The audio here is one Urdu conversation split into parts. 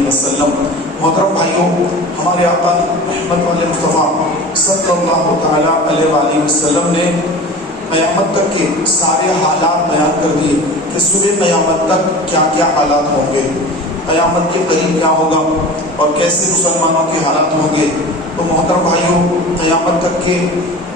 علیہ وسلم۔ محترم بھائیوں، ہمارے آقا محمد علیہ مصطفیٰ صلی اللہ تعالیٰ علیہ وآلہ وسلم نے قیامت تک کے سارے حالات بیان کر دیے کہ صبح قیامت تک کیا کیا حالات ہوں گے، قیامت کے قریب کیا ہوگا اور کیسے مسلمانوں کے حالات ہوں گے۔ تو محترم بھائیوں، قیامت تک کے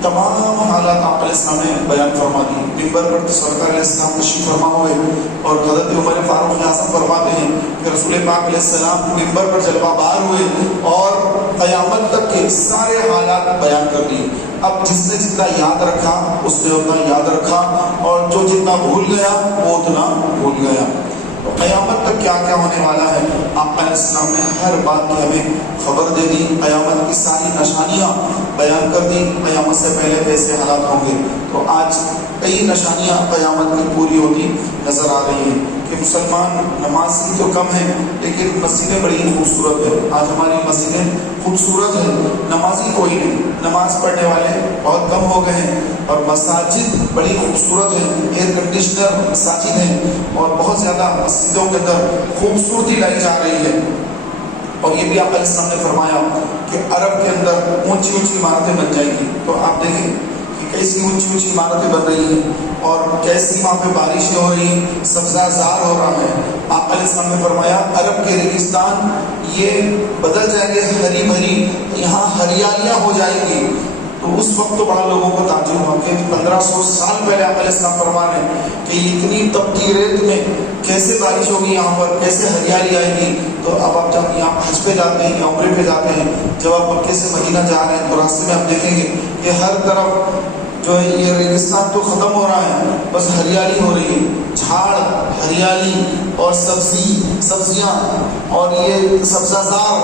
تمام حالات آپ علیہ السلام نے بیان فرما دی۔ ممبر پر سرکار علیہ السلام تشریف فرما ہوئے اور حضرت عمر فاروق اعظم فرماتے ہیں کہ رسول پاک علیہ السلام ممبر پر جلوہ بار ہوئے اور قیامت تک کے سارے حالات بیان کر دیے۔ اب جس نے جتنا یاد رکھا اس نے اتنا یاد رکھا، اور جو جتنا بھول گیا وہ اتنا بھول گیا۔ قیامت تک کیا کیا ہونے والا ہے، آپ علیہ السلام نے ہر بات کی ہمیں خبر دے دی، قیامت کی ساری نشانیاں بیان کر دی، قیامت سے پہلے کیسے حالات ہوں گے۔ تو آج کئی نشانیاں قیامت کی پوری ہوتی نظر آ رہی ہیں کہ مسلمان نمازی تو کم ہیں لیکن مسجدیں بڑی خوبصورت ہیں۔ آج ہماری مسجدیں خوبصورت ہیں، نمازی کوئی نہیں، نماز پڑھنے والے بہت کم ہو گئے ہیں، اور مساجد بڑی خوبصورت ہیں، ایئر کنڈیشنر مساجد ہیں، اور بہت زیادہ مسجدوں کے اندر خوبصورتی لائی جا رہی ہے۔ اور یہ بھی آپ علیہ السلام نے فرمایا کہ عرب کے اندر اونچی اونچی عمارتیں بن جائیں گی۔ تو آپ دیکھیں کہ کیسی اونچی اونچی عمارتیں بن رہی ہیں اور کیسی وہاں پہ بارشیں ہو رہی ہیں، سبزہ زار ہو رہا ہے۔ آپ علیہ السلام نے فرمایا عرب کے ریگستان یہ بدل جائیں گے ہری بھری، یہاں ہریالیاں ہو جائیں گی۔ تو اس وقت تو بڑا لوگوں کو تعجب ہوا کہ 1500 سال پہلے آپ علیہ السلام فرما رہے ہیں کہ اتنی تپتی ریت میں کیسے بارش ہوگی، یہاں پر کیسے ہریالی آئے گی۔ تو اب آپ جب یہاں حج پہ جاتے ہیں یا عمرے پہ جاتے ہیں، جب آپ مکے سے مدینہ جا رہے ہیں تو راستے میں آپ دیکھیں گے کہ ہر طرف جو ہے یہ ریگستان تو ختم ہو رہا ہے، بس ہریالی ہو رہی ہے، جھاڑ ہریالی اور سبزیاں اور یہ سبزہ زار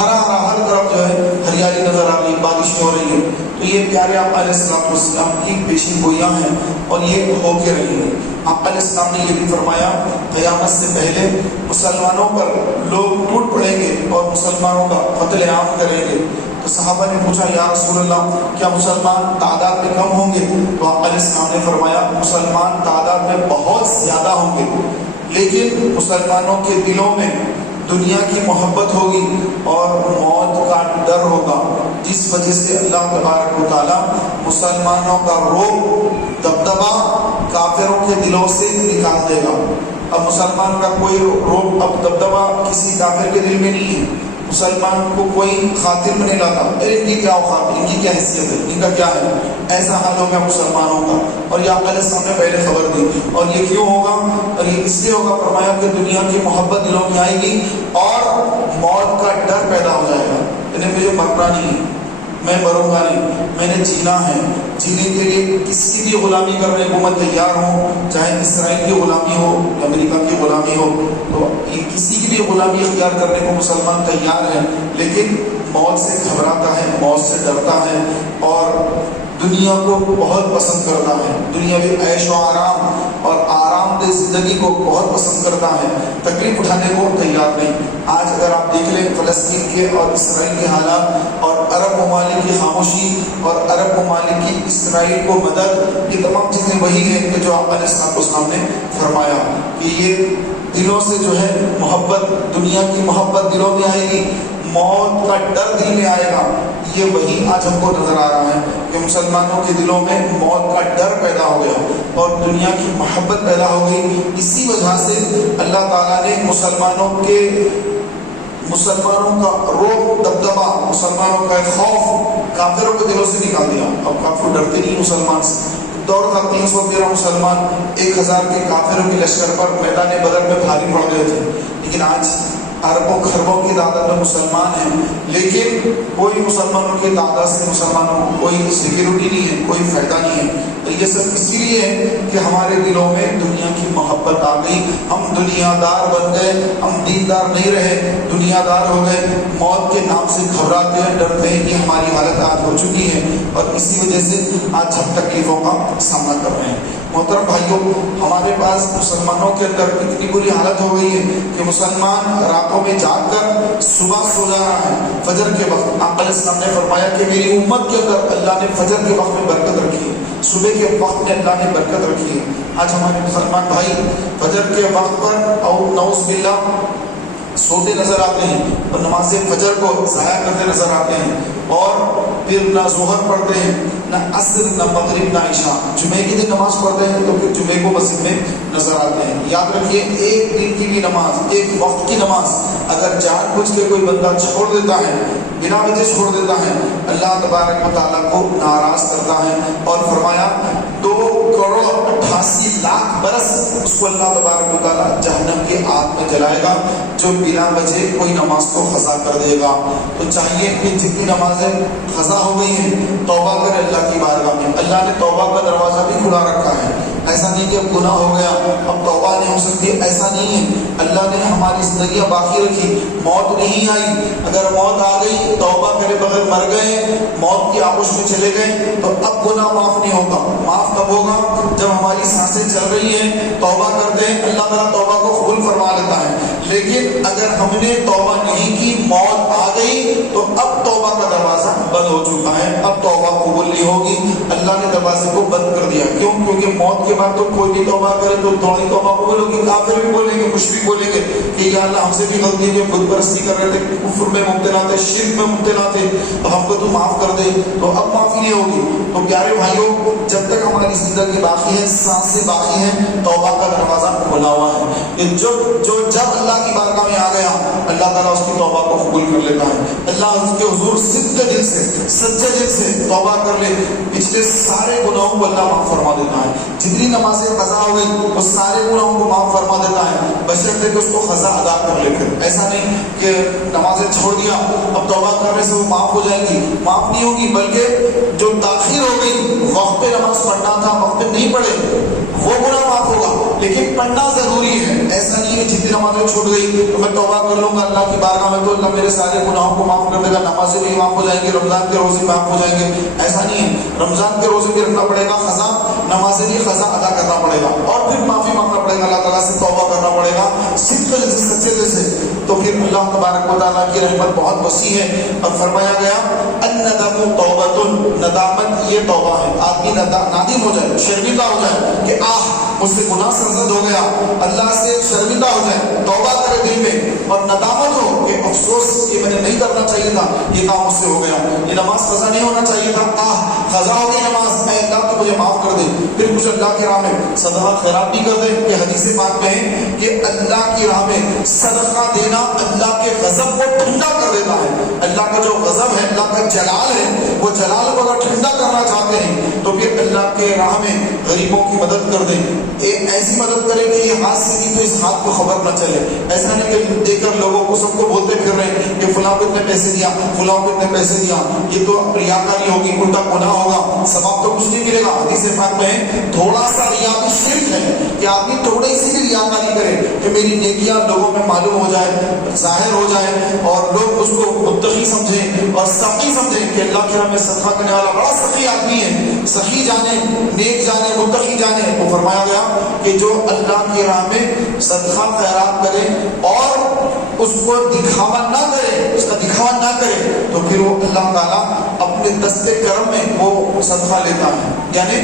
ہرا ہرا ہر طرف جو ہے ہریالی نظر آ رہی ہے، بارش ہو رہی ہے۔ تو یہ پیارے آپ علیہ السلام کی پیشین گوئیاں ہیں اور یہ ہو کے رہی ہیں۔ آپ علیہ السلام نے یہ بھی فرمایا قیامت سے پہلے مسلمانوں پر لوگ ٹوٹ پڑیں گے اور مسلمانوں کا قتل عام کریں گے۔ تو صحابہ نے پوچھا یا رسول اللہ کیا مسلمان تعداد میں کم ہوں گے؟ تو آپ علیہ السلام نے فرمایا مسلمان تعداد میں بہت زیادہ ہوں گے، لیکن مسلمانوں کے دلوں میں دنیا کی محبت ہوگی اور موت کا ڈر ہوگا، جس وجہ سے اللہ تبارک و تعالیٰ مسلمانوں کا رعب دبدبا کافروں کے دلوں سے نکال دے گا۔ اب مسلمان کا کوئی رعب اب دبدبا کسی کافر کے دل میں نہیں ہے، مسلمان کو کوئی خاطر میں نہیں لاتا، ارے ان کی کیا اوقات، ان کی کیا حیثیت ہے، ان کا کیا ہے، ایسا حال ہو گیا مسلمانوں کا۔ اور یہ آپ علیہ السلام نے پہلے خبر دی، اور یہ کیوں ہوگا؟ اور یہ اس لیے ہوگا، فرمایا کہ دنیا کی محبت دلوں میں آئے گی اور موت کا ڈر پیدا ہو جائے گا، یعنی مجھے مرنا نہیں، میں مروں گا نہیں، میں نے جینا ہے، جینے کے لیے کسی بھی غلامی کرنے کو میں تیار ہوں، چاہے اسرائیل کی غلامی ہو یا امریکہ کی غلامی ہو، تو یہ کسی کی بھی غلامی اختیار کرنے کو مسلمان تیار ہے، لیکن موت سے گھبراتا ہے، موت سے ڈرتا ہے اور دنیا کو بہت پسند کرتا ہے، دنیاوی عیش و آرام اور آرام دہ زندگی کو بہت پسند کرتا ہے، تکلیف اٹھانے کو تیار نہیں۔ آج اگر آپ دیکھ لیں فلسطین کے اور اسرائیل کے حالات اور عرب ممالک کی خاموشی اور عرب ممالک کی اسرائیل کو مدد، یہ تمام چیزیں وہی ہیں کہ جو آپ علیہ السلام نے فرمایا کہ یہ دلوں سے جو ہے محبت، دنیا کی محبت دلوں میں آئے گی، موت کا ڈر دل میں آئے گا۔ یہ وہی آج ہم کو نظر آ رہا ہے کہ مسلمانوں کے دلوں میں موت کا ڈر پیدا ہو گیا اور دنیا کی محبت پیدا ہو گئی۔ اسی وجہ سے اللہ تعالیٰ نے مسلمانوں کا رعب دبدبا، مسلمانوں کا خوف کافروں کے دلوں سے نکال دیا۔ اب کافر ڈرتے نہیں مسلمان سے۔ دور تھا 313 مسلمان 1000 کے کافروں کے لشکر پر میدان بدر میں بھاری پڑ گئے تھے، لیکن آج اربوں خربوں کی تعداد میں مسلمان ہیں، لیکن کوئی مسلمانوں کی تعداد سے مسلمانوں کو کوئی سیکیورٹی نہیں ہے، کوئی فائدہ نہیں ہے۔ تو یہ سب اسی لیے ہے کہ ہمارے دلوں میں دنیا کی محبت آ گئی، ہم دنیا دار بن گئے، ہم دیندار نہیں رہے، دنیا دار ہو گئے، موت کے نام سے گھبراتے ہیں، ڈرتے ہیں۔ یہ ہماری حالت آج ہو چکی ہے اور اسی وجہ سے آج ہم تکلیفوں کا سامنا کر رہے ہیں۔ محترم بھائیوں، ہمارے پاس مسلمانوں کے اندر اتنی بری حالت ہو گئی ہے کہ مسلمان راتوں میں جاگ کر صبح سو جا رہا ہے فجر کے وقت۔ آپ علیہ السلام نے فرمایا کہ میری امت کے اندر اللہ نے فجر کے وقت میں برکت رکھی ہے، صبح کے وقت میں اللہ نے برکت رکھی ہے۔ آج ہمارے مسلمان بھائی فجر کے وقت پر اور نعوذ باللہ سوتے نظر آتے ہیں اور نماز فجر کو ضائع کرتے نظر آتے ہیں، اور پھر نہ ظہر پڑھتے ہیں، نہ عصر، نہ مغرب، نہ عشاء۔ جمعے کی دن نماز پڑھتے ہیں تو پھر جمعے کو مسجد میں نظر آتے ہیں۔ یاد رکھیے، ایک دن کی بھی نماز، ایک وقت کی نماز اگر جان بوجھ کے کوئی بندہ چھوڑ دیتا ہے، بنا وجہ چھوڑ دیتا ہے، اللہ تبارک و تعالیٰ کو ناراض کرتا ہے، اور فرمایا 2,88,00,000 برس اس کو اللہ تبارک و تعالیٰ جہنم کے آگ میں جلائے گا، جو بلا وجہ کوئی نماز کو قضا کر دے گا۔ تو چاہیے کہ جتنی نمازیں قضا ہو گئی ہیں توبہ کرے اللہ کی بارگاہ میں۔ اللہ نے توبہ کا دروازہ بھی کھلا رکھا ہے، ایسا نہیں کہ اب گناہ ہو گیا اب توبہ نہیں ہو سکتی، ایسا نہیں ہے۔ اللہ نے ہماری زندگیاں باقی رکھی، موت نہیں آئی، اگر موت آ گئی توبہ کرے بغیر مر گئے، موت کی آغوش میں چلے گئے تو اب گناہ معاف نہیں ہوگا۔ معاف کب ہوگا؟ جب ہماری سانسیں چل رہی ہیں، توبہ کرتے ہیں، اللہ تعالیٰ توبہ کو قبول فرما لیتا ہے۔ لیکن اگر ہم نے توبہ نہیں کی، موت آ گئی، تو اب توبہ کا دروازہ بند ہو چکا ہے، اب توبہ قبول نہیں ہوگی۔ اللہ نے دروازے کو بند کر دیا، کیوں؟ کیونکہ موت کے بعد تو کوئی بھی توبہ کرے تو تھوڑی توبہ قبول ہوگی۔ کافر بھی بولیں گے، مشرک بولیں گے کہ یا اللہ ہم سے بھی غلطی ہے، بت پرستی کر رہے تھے، کفر میں مبتلا تھے، شرک میں مبتلا تھے، اب ہم کو تو معاف کر دے، تو اب معافی نہیں ہوگی۔ تو پیارے بھائیوں، جب تک ہماری زندگی باقی ہے، سانسیں باقی ہیں، توبہ کا دروازہ کھلا ہوا ہے۔ یہ جب اللہ کی بارگاہ میں آ گیا، اللہ تعالیٰ اس کی توبہ کو قبول کر لیتا ہے۔ اللہ اس کے حضور سچے دل سے توبہ کر لے، پچھلے سارے گناہوں کو اللہ معاف فرما دیتا ہے۔ جتنی نمازیں قضا ہو گئی وہ سارے گناہوں کو معاف فرما دیتا ہے، بشرطے کہ اس کو قضا ادا کر لے۔ پھر ایسا نہیں کہ نمازیں چھوڑ دیا اب توبہ کرنے سے وہ معاف ہو جائیں گی، معاف نہیں ہوگی، بلکہ جو تاخیر ہو گئی، وقت پہ نماز پڑھنا تھا وقت پہ نہیں پڑھے، وہ گناہ معاف ہوگا، لیکن پڑھنا ضروری ہے۔ ایسا نہیں ہے جتنی نمازیں چھوٹ گئی تو میں توبہ کر لوں گا اللہ کی بارگاہ میں تو اللہ میرے سارے گناہوں کو معاف کر دے گا، نمازیں بھی معاف ہو جائیں گی، رمضان کے روزے معاف ہو جائیں گے۔ ایسا نہیں ہے، رمضان کے روزے بھی رکھنا پڑے گا قضا، نمازیں بھی قضا ادا کرنا پڑے گا، اور پھر معافی مانگنا پڑے گا اللہ تعالیٰ سے، توبہ کرنا پڑے گا سچے دل سے۔ تو پھر اللہ تبارک و تعالیٰ کی رحمت بہت وسیع ہے، اور فرمایا گیا الندم توبۃ، ندامت یہ توبہ ہے۔ آدمی نادم ہو جائے، شرمندہ ہو جائے کہ مجھ سے گناہ سرزد ہو گیا، اللہ سے شرمندہ ہو جائے، توبہ کرے دل میں، اور ندامت ہو کہ افسوس کہ میں نے نہیں کرنا چاہیے تھا، یہ کام مجھ سے ہو گیا، یہ نماز قضا نہیں ہونا چاہیے تھا، قضا ہو گئی نماز، اے اللہ تو مجھے معاف کر دے۔ پھر کچھ اللہ کی راہ میں صدقہ خیرات بھی کر دے، کہ حدیث پاک میں ہے کہ اللہ کی راہ میں صدقہ دینا اللہ کے غضب کو ٹھنڈا کر دیتا ہے۔ اللہ کا جو غضب ہے، اللہ کا جلال ہے، وہ جلال کو اگر ٹھنڈا کرنا چاہتے ہیں تو پھر اللہ کے راہ میں غریبوں کی مدد کر دیں، ایسی مدد کرے کہ یہ ہاتھ سے دی تو اس ہاتھ کو خبر نہ چلے۔ ایسا نہیں کہ دیکھ کر لوگوں کو سب کو بولتے پھر رہے ہیں کہ فلاں کو اتنے پیسے دیا، فلاں کو اتنے پیسے دیا، یہ تو ریاکاری ہوگی، الٹا گناہ ہوگا، ثواب تو کچھ نہیں ملے گا۔ حدیث پاک میں تھوڑا سا ریا بھی شرک ہے، کہ آدمی تھوڑی سی بھی ریاکاری کرے کہ میری نیکیاں لوگوں میں معلوم ہو جائے، ظاہر ہو جائے، اور لوگ اس کو متقی سمجھیں اور سخی سمجھیں کہ اللہ کے راہ میں صدقہ کرنے والا بڑا سخی آدمی ہے، سخی جانے، نیک جانے، متقی جانے۔ تو فرمایا گیا کہ جو اللہ کی راہ میں صدقہ خیرات کرے اور اس کو دکھاوا نہ کرے، اس کا دکھاوا نہ کرے، تو پھر وہ اللہ تعالیٰ اپنے دستے کرم میں وہ صدقہ لیتا ہے۔ یعنی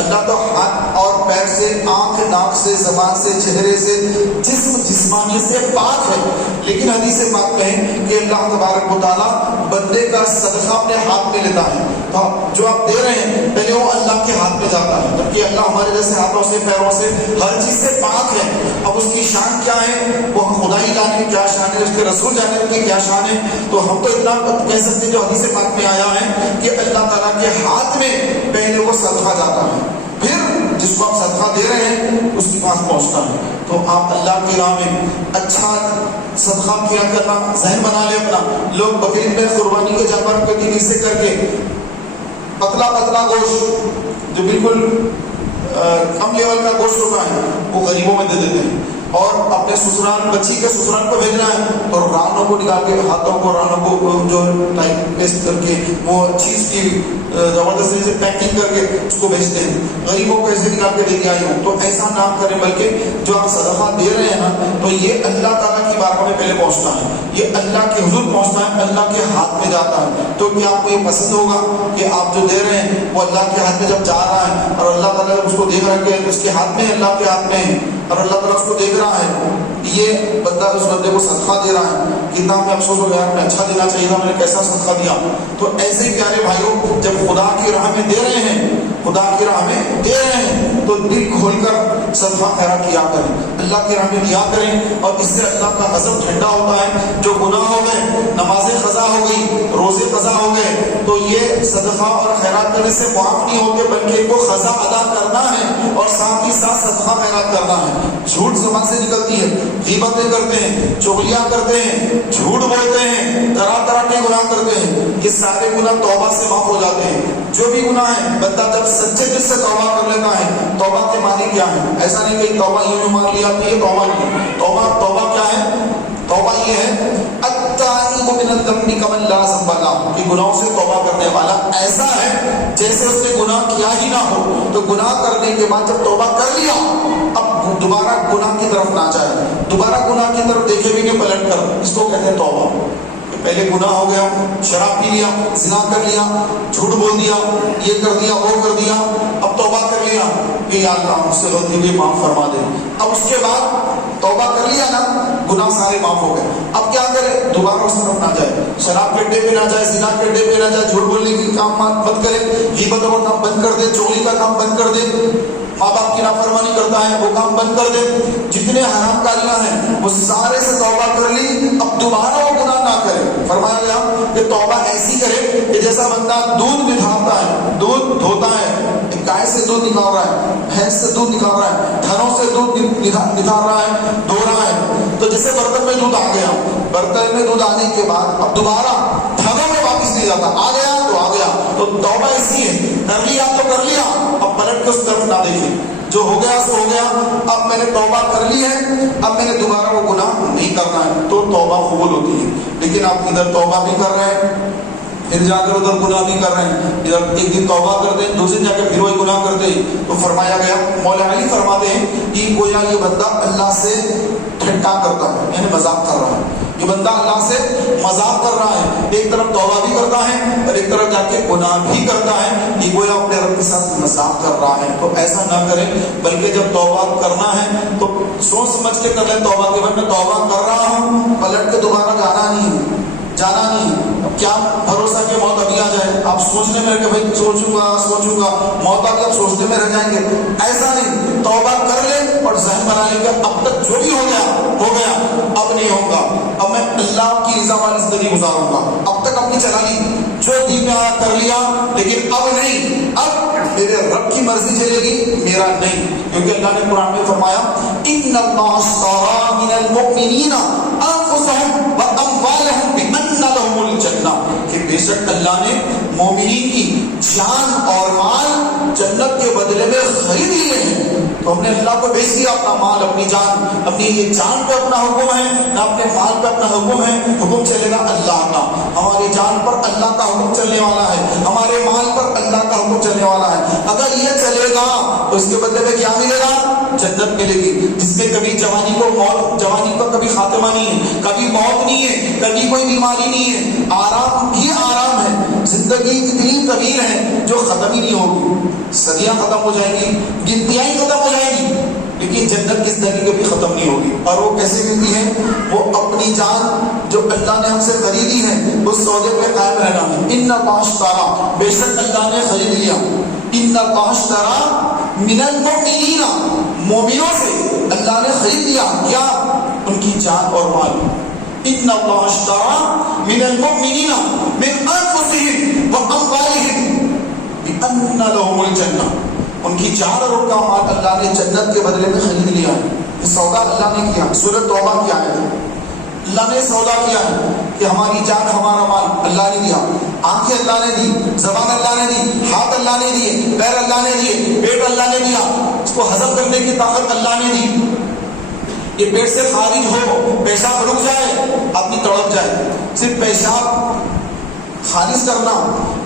اللہ تو ہاتھ اور پیر سے، آنکھ، ناک سے، زبان سے، چہرے سے، جسمانیت سے پاک ہے، لیکن حدیث پاک میں ہے کہ اللہ تبارک و تعالیٰ بندے کا صدقہ اپنے ہاتھ میں لیتا ہے۔ تو جو آپ دے رہے ہیں پہلے وہ اللہ کے ہاتھ میں جاتا ہے، جبکہ اللہ ہمارے جیسے ہاتھوں سے، پیروں سے، ہر چیز سے پاک ہے۔ اب اس کی شان کیا ہے وہ خدا ہی جانے کیا شان ہے، اس کے رسول جانے کی کیا شان ہے۔ تو ہم تو اتنا کہہ سکتے ہیں جو حدیث پاک میں آیا ہے کہ اللہ تعالیٰ کے ہاتھ میں پہلے وہ صدقہ جاتا ہے، پھر جس کو آپ صدقہ دے رہے ہیں اس کے پاس پہنچتا ہے۔ تو آپ اللہ کی راہ میں اچھا صدقہ کیا کرنا ذہن بنا لے اپنا۔ لوگ بقرعید میں قربانی کے جانور کے دن سے کر کے پتلا گوشت جو بالکل کم لیول کا گوشت ہوتا ہے وہ غریبوں میں دے دیتے ہیں، اور اپنے سسرال، بچی کے سسرال کو بھیجنا ہے تو رانوں کو نکال کے، ہاتھوں کو، رانوں کو جو ٹائپ پیسٹ کر کے وہ چیز کی زبردستی سے پیکنگ کر کے اس کو بھیجتے ہیں، غریبوں کو ایسے نکال کے دے کے آئی ہوں۔ تو ایسا نہ کریں، بلکہ جو آپ صدقہ دے رہے ہیں نا تو یہ اللہ تعالیٰ کی بارگاہ میں پہلے پہنچتا ہے، یہ اللہ کے حضور پہنچتا ہے، اللہ کے ہاتھ میں جاتا ہے۔ تو کیا آپ کو یہ پسند ہوگا کہ آپ جو دے رہے ہیں وہ اللہ کے ہاتھ میں جب جا رہا ہے اور اللہ تعالیٰ اس کو دیکھ رہا ہے کہ اس کے ہاتھ میں، اللہ کے ہاتھ میں ہے، اور اللہ تعالیٰ اس کو دیکھ رہا ہے، یہ بندہ اس بندے کو صدقہ دے رہا ہے، کتنا ہمیں افسوس ہو گیا، میں اچھا دینا چاہیے تھا، میں نے کیسا صدقہ دیا۔ تو ایسے ہی پیارے بھائیوں جب خدا کی راہ میں دے رہے ہیں، خدا کی راہ میں دے رہے ہیں تو دل کھول کر صدقہ خیرات کیا کریں، اللہ کی راہ میں دیا کریں، اور اس سے اللہ کا غضب ٹھنڈا ہوتا ہے۔ جو گناہ ہو گئے، نمازیں قضا ہو گئی، روزے قضا ہو گئے، تو یہ صدقہ اور خیرات کرنے سے معاف نہیں ہوتے، بلکہ ان کو قضا ادا کرنا ہے اور ساتھ ہی ساتھ صدقہ خیرات کرنا ہے۔ جھوٹ زبان سے نکلتی ہے، غیبتیں کرتے ہیں، چغلیاں کرتے ہیں، جھوٹ بولتے ہیں، طرح طرح کے گناہ کرتے ہیں، یہ سارے گناہ توبہ سے معاف ہو جاتے ہیں۔ جو بھی گناہ ہے بندہ جب سچے دل سے توبہ کر لیتا ہے، توبہ کے معنی کیا ہے؟ ایسا نہیں کہ توبہ یوں مان لیا تو یہ توبہ نہیں۔ توبہ کیا ہے؟ توبہ یہ ہے التائب من الذنب کمن لا ذنب لہ، کہ گناہوں سے توبہ کرنے والا ایسا ہے جیسے اس نے گناہ کیا ہی نہ ہو۔ تو گناہ کرنے کے بعد جب توبہ کر لیا، اب دوبارہ گناہ کی طرف نہ جائے، دوبارہ گناہ کی طرف دیکھے بھی نہیں، پلٹ کر، اس کو کہتے ہیں توبہ۔ پہلے گناہ ہو گیا، شراب پی لیا، زنا کر لیا، جھوٹ بول دیا، یہ کر دیا، وہ کر دیا، اب توبہ کر لیا کہ یا اللہ مجھ سے غلطی ہوئی، معاف فرما دے۔ اب اس کے بعد توبہ کر لیا نا، گناہ سارے معاف ہو گئے، اب کیا کرے؟ دوبارہ اس طرف نہ جائے، شراب کے اڈے پہ نہ جائے، زنا کے اڈے پہ نہ جائے، جھوٹ بولنے کی کام بند کرے، غیبت کا کام بند کر دے، چغلی کا کام بند کر دے، ماں باپ کی نافرمانی کرتا ہے وہ کام بند کر دے، جتنے حرام کاریاں ہیں وہ سارے سے توبہ کر لی، اب دوبارہ وہ گناہ نہ کرے۔ فرمایا گیا کہ توبہ ایسی کرے کہ جیسا بندہ دودھ نکھارتا ہے، دودھ دھوتا ہے، گائے سے دودھ نکال رہا ہے، بھینس سے دودھ نکال رہا ہے، تھنوں سے دودھ نکال رہا ہے، دھو رہا ہے، تو جیسے برتن میں دودھ آ گیا، برتن میں دودھ آنے کے بعد اب دوبارہ تھنوں میں واپس نہیں جاتا، آ گیا تو آ گیا۔ تو توبہ ایسی ہے، کر لیا تو کر لیا، اب پلٹ کے اس طرف نہ دیکھیں، جو ہو گیا سو ہو گیا، اب میں نے توبہ کر لی ہے، اب میں نے دوبارہ وہ گناہ نہیں کرنا ہے، تو توبہ قبول ہوتی ہے۔ لیکن آپ ادھر توبہ بھی کر رہے ہیں، پھر جا کر ادھر گناہ بھی کر رہے ہیں، ادھر ایک دن توبہ کرتے ہیں، دوسرے دن جا کے پھر وہی گناہ کرتے ہیں، تو فرمایا گیا، مولا علی فرماتے ہیں کہ گویا یہ بندہ اللہ سے ٹھٹا کرتا ہے، یعنی مذاق کر رہا ہے، یہ بندہ اللہ سے مذاق کر رہا ہے، ایک طرف توبہ بھی کرتا ہے اور ایک طرف جا کے گناہ بھی کرتا ہے، یہ گویا اپنے رب کے ساتھ مذاق کر رہا ہے۔ تو ایسا نہ کریں، بلکہ جب توبہ کرنا ہے تو سوچ سمجھ کے کر لیں، توبہ کے بعد میں توبہ کر رہا ہوں، پلٹ کے دوبارہ جانا نہیں، اب کیا بھروسہ کہ موت ابھی آ جائے، آپ سوچنے میں کہ بھائی سوچوں گا موت آ کے آپ سوچنے میں رہ جائیں گے، ایسا نہیں، توبہ کر لیں اور ذہن بنا لیں کہ اب تک جو بھی ہو گیا، اب نہیں ہوگا، اب میں اللہ کی رضا والی زندگی گزاروں گا، اب تک اپنی چلا لی، جو دین میں آیا کر لیا، لیکن اب نہیں، اب میرے رب کی مرضی چلے گی، میرا نہیں، کیونکہ اللہ نے قرآن میں فرمایا ان اللہ اشتری من المؤمنین انفسهم واموالهم بان لهم الجنہ، کہ بے شک اللہ نے مومنین کی جان اور مال جنت کے بدلے میں خرید لیے ہیں۔ تو ہم نے اللہ کو بیچ دیا، اپنا مال، اپنی جان، اپنی یہ جان پہ اپنا حکم ہے نہ اپنے مال پہ اپنا حکم ہے، حکم چلے گا اللہ کا، ہماری جان پر اللہ کا حکم چلنے والا ہے، ہمارے مال پر اللہ کا حکم چلنے والا ہے۔ اگر یہ چلے گا تو اس کے بدلے میں کیا ملے گا؟ جنت ملے گی، جس میں کبھی جوانی کا کبھی خاتمہ نہیں ہے، کبھی موت نہیں ہے، کبھی کوئی بیماری نہیں ہے، آرام ہی آرام ہے، زندگی اتنی طویل ہے جو ختم ہی نہیں ہوگی، صدیاں ختم ہو جائیں گی، گنتیاں ہی ختم ہو جائیں گی، لیکن جنت کی زندگی کبھی ختم نہیں ہوگی۔ اور وہ کیسے ملتی ہے؟ وہ اپنی جان جو اللہ نے ہم سے خریدی ہے اس سودے پہ قائم رہنا ہے۔ ان اللہ اشتری، بے شک اللہ نے خرید لیا، ان اللہ اشتری من المؤمنین، مومنوں سے اللہ نے خرید لیا کیا؟ ان کی جان اور مال۔ ان اللہ اشتری من المؤمنین من انفسهم واموالهم بان لهم الجنہ، ان کی جان اور ان کا مال اللہ نے جنت کے بدلے میں خرید لیا ہے۔ یہ سودا اللہ نے کیا، سورۃ توبہ کی آیت ہے، اللہ نے سودا کیا ہے کہ ہماری جان ہمارا مال اللہ نے دیا، آنکھیں اللہ نے دی، زبان اللہ نے دی، ہاتھ اللہ نے دیے، پیر اللہ نے دیے، پیٹ اللہ نے دیا، اس کو ہضم کرنے کی طاقت اللہ نے دی، یہ پیٹ سے خارج ہو، پیشاب رک جائے، آدمی تڑپ جائے، صرف پیشاب خارج کرنا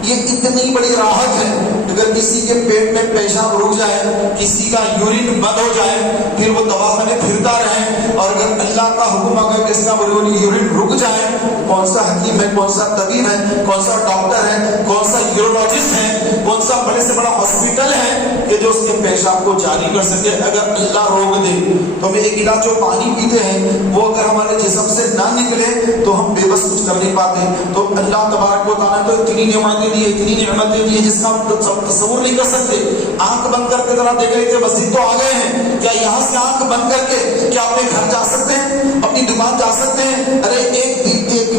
یہ اتنی بڑی راحت ہے۔ اگر کسی کے پیٹ میں پیشاب رک جائے، کسی کا یورین بند ہو جائے، پھر وہ دواخانے پھرتا رہے، اور اگر اللہ کا حکم اگر کس کا یورین رک جائے، کون سا حکیم ہے، کون سا طبیب ہے، کون سا ڈاکٹر ہے، کون سا یورولوجسٹ ہے، کون سا بڑے سے بڑا ہاسپٹل ہے کہ جو اس کے پیشاب کو جاری کر سکے اگر اللہ روک دے تو ہم ایک گلاس جو پانی پیتے ہیں وہ اگر ہمارے جسم سے نہ نکلے تو ہم بے بس کچھ کر نہیں پاتے. تو اللہ تبارک و تعالیٰ نے تو اتنی نعمتیں دی, اتنی نعمتیں دی جس کا ہم تصور نہیں کر سکتے. آنکھ بند کر کے ذرا دیکھ رہے تھے مسجد تو آ گئے ہیں, کیا یہاں سے آنکھ بند کر کے کیا اپنے گھر جا سکتے ہیں, اپنی دکان جا سکتے ہیں؟ ارے ایک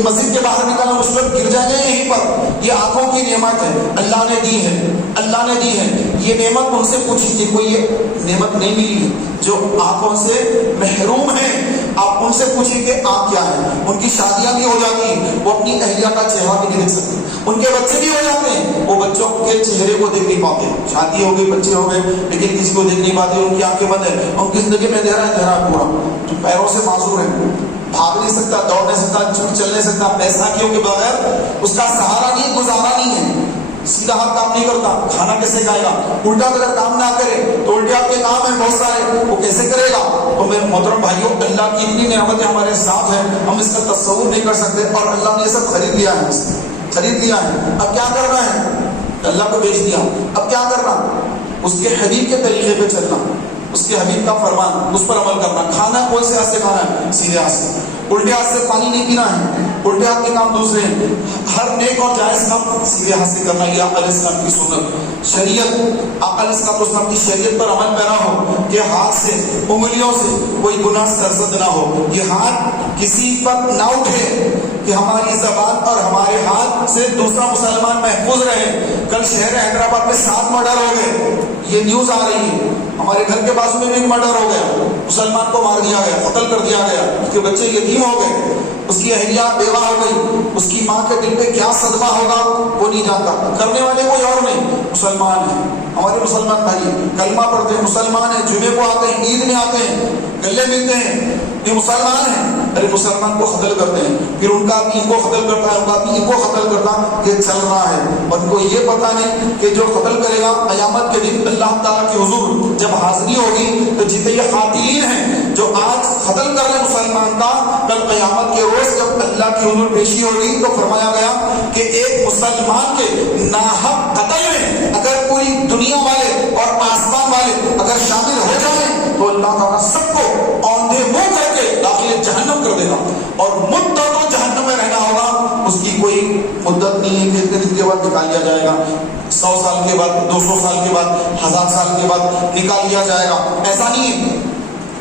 مسجد کے باہر نکالنا مشکل, گر جائیں گے یہیں پر. یہ آنکھوں کی نعمت ہے, اللہ نے دی ہے, اللہ نے دی ہے. یہ نعمت ان سے پوچھی تھی, کوئی یہ نعمت نہیں ملی جو آنکھوں سے محروم ہیں. آپ ان سے پوچھیں کہ آنکھ کیا ہے. ان کی شادیاں بھی ہو جاتی ہیں, وہ اپنی اہلیہ کا چہرہ بھی نہیں دیکھ سکتے. ان کے بچے بھی ہو جاتے ہیں, وہ بچوں کے چہرے کو دیکھ نہیں پاتے. شادی ہو گئی, بچے ہو گئے, لیکن کسی کو دیکھ نہیں پاتے, ان کی آنکھیں بند ہیں. ان کی زندگی میں اندھیرا ہے پورا, جو پیروں سے معذور ہے, بھاگ نہیں سکتا, دوڑ نہیں سکتا, چل نہیں سکتا. پیسہ کیوں کے بغیر اس کا سہارا نہیں, گزارا نہیں ہے. سیدھا ہاتھ کام نہیں کرتا, کھانا کیسے کھائے گا؟ الٹا اگر کام نہ کرے تو الٹے آپ کے کام ہیں بہت سارے, وہ کیسے کرے گا؟ تو میرے محترم بھائیوں, اللہ کی اتنی نعمتیں ہمارے ساتھ ہیں, ہم اس کا تصور نہیں کر سکتے. اور اللہ نے یہ سب خرید لیا ہے, خرید لیا ہے. اب کیا کرنا ہے؟ اللہ کو بیچ دیا, اب کیا کرنا؟ اس کے حبیب کے طریقے پہ چلنا, اس کے حبیب کا فرمان, اس پر عمل کرنا. کھانا کون سے ہاتھ سے کھانا ہے؟ سیدھے ہاتھ سے. الٹے ہاتھ سے پانی نہیں پینا ہے, الٹے ہاتھ کے کام دوسرے ہیں. ہر نیک اور جائز کام سیدھے ہاتھ سے کرنا. یہ آقا علیہ السلام کی سنت, شریعت. آقا علیہ السلام کی شریعت پر عمل پیرا ہو کہ ہاتھ سے, انگلیوں سے کوئی گناہ سرزد نہ ہو. یہ ہاتھ کسی پر نہ اٹھے کہ ہماری زبان اور ہمارے ہاتھ سے دوسرا مسلمان محفوظ رہے. کل شہر حیدرآباد میں 7 مرڈر ہو گئے, یہ نیوز آ رہی ہے. ہمارے گھر کے پاس میں بھی ایک مرڈر ہو گیا, مسلمان کو مار دیا گیا, قتل کر دیا گیا, اس کے بچے یتیم ہو گئے, اس کی اہلیہ بیوہ ہو گئی. اس کی ماں کے دل پہ کیا صدمہ ہوگا وہ نہیں جانتا. کرنے والے کوئی اور نہیں, مسلمان ہیں. ہمارے مسلمان بھائی کلمہ پڑھتے ہیں, مسلمان ہیں, جمعے کو آتے ہیں, عید میں آتے ہیں, گلے ملتے ہیں, یہ مسلمان ہیں. ارے مسلمان کو قتل کرتے ہیں, پھر ان کا ان کو قتل کرتا ہے, ان کا ان کو قتل کرتا, یہ چل رہا ہے. اور ان کو یہ پتا نہیں کہ جو قتل کرے گا قیامت کے دن اللہ تعالیٰ کے حضور جب حاضری ہوگی تو جتنے یہ قاتلین ہیں جو آج قتل کر رہے مسلمان کا, کل قیامت کے روز جب اللہ کی حضور پیشی ہوگی تو فرمایا گیا کہ ایک مسلمان کے ناحق قتل میں اگر پوری دنیا والے اور آسمان والے اگر شامل ہو جائیں تو اللہ تعالیٰ سب کو اوندھے منہ کر کے داخل جہنم کر دے گا. اور مدت جہنم میں رہنا ہوگا, اس کی کوئی مدت نہیں ہے کہ اتنے دن کے بعد نکال لیا جائے گا, 100 سال کے بعد, 200 سال کے بعد, 1000 سال کے بعد نکال لیا جائے گا. ایسا نہیں ہے.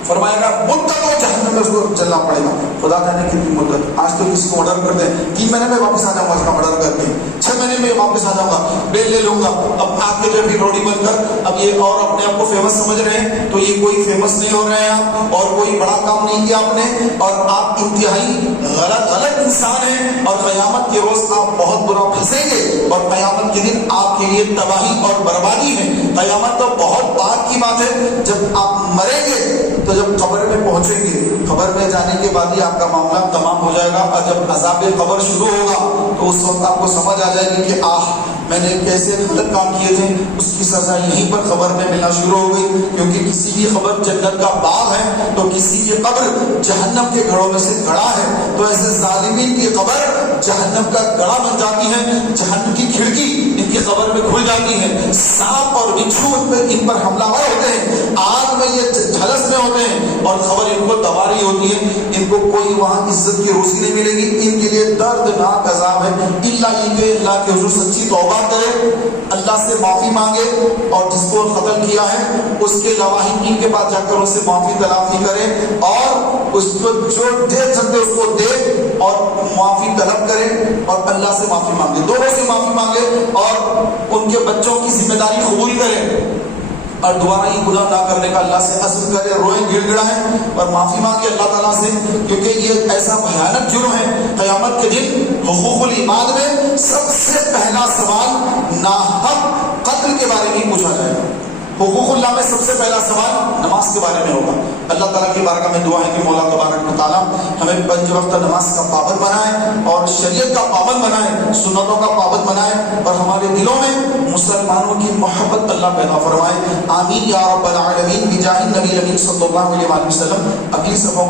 فرمائے گا مدت اور جہنم میں اس کو چلنا پڑے گا. خدا جانے کتنی مدت. آج تو کسی کو مرڈر کرتے ہیں, 3 مہینے میں واپس آ جاؤں گا اس کا مرڈر کر کے, 6 مہینے میں واپس آ جاؤں گا, بیل لے لوں گا. اب آپ کے جو بھی روڈی بن کر اب یہ اور اپنے آپ کو فیمس سمجھ رہے ہیں, تو یہ کوئی فیمس نہیں ہو رہے ہیں آپ, اور کوئی بڑا کام نہیں کیا آپ نے, اور آپ انتہائی غلط انسان ہیں. اور قیامت کے روز آپ بہت برا پھنسیں گے, اور قیامت کے دن آپ کے لیے تباہی اور بربادی ہے. قیامت تو بہت بات کی بات ہے, جب آپ مریں گے تو جب قبر میں پہنچیں گے, قبر میں جانے کے بعد ہی آپ کا معاملہ تمام ہو جائے گا. اور جب عذاب قبر شروع ہوگا تو اس وقت آپ کو سمجھ آ جائے گی کہ میں نے کیسے غلط کام کیے تھے. اس کی سزا یہیں پر قبر میں ملنا شروع ہو گئی, کیونکہ کسی کی قبر جنت کا باغ ہے تو کسی کی قبر جہنم کے گڑھوں میں سے گڑھا ہے. تو ایسے ظالمین کی قبر جہنم کا گڑھا بن جاتی ہے, جہنم کی کھڑکی ان کی قبر میں کھل جاتی ہے. سانپ اور بچھو ان پر حملہ ور ہوتے ہیں, آگ میں یہ جھلس میں ہوتے ہیں, اور خبر ان کو دبا رہی ہوتی ہے. ان کو کوئی وہاں عزت کی روزی نہیں ملے گی. ان کے لیے دردناک عذاب ہے. اللہ کے حضور سچی توبہ کرے, اللہ سے معافی مانگے, اور جس کو قتل کیا ہے اس کے لواحقین کے پاس جا کر ان سے معافی تلافی کرے, اور اس کو جو دے سکتے اس کو دے, اور معافی طلب کرے, اور اللہ سے معافی مانگے, دونوں سے معافی مانگے, اور ان کے بچوں کی ذمہ داری قبول کرے, اور دوبارہ یہ گناہ نہ کرنے کا اللہ سے عزم کرے, روئیں گڑ گڑائیں اور معافی مانگے اللہ تعالیٰ سے. کیونکہ یہ ایسا بھیانک جرم ہے. قیامت کے دن حقوق العباد میں سب سے پہلا سوال ناحق قتل کے بارے میں پوچھا جائے گا. حقوق اللہ میں سب سے پہلا سوال نماز کے بارے میں ہوگا. اللہ تعالیٰ کی بارگاہ میں دعا ہے کہ مولا تبارک و تعالیٰ ہمیں 5 وقت نماز کا پابند بنائے, اور شریعت کا پابند بنائے, سنتوں کا پابند بنائے, اور ہمارے دلوں میں مسلمانوں کی محبت اللہ پیدا فرمائے. آمین یا رب العالمین بجاہ النبی الامین صلی اللہ علیہ وسلم. اگلی صفحہ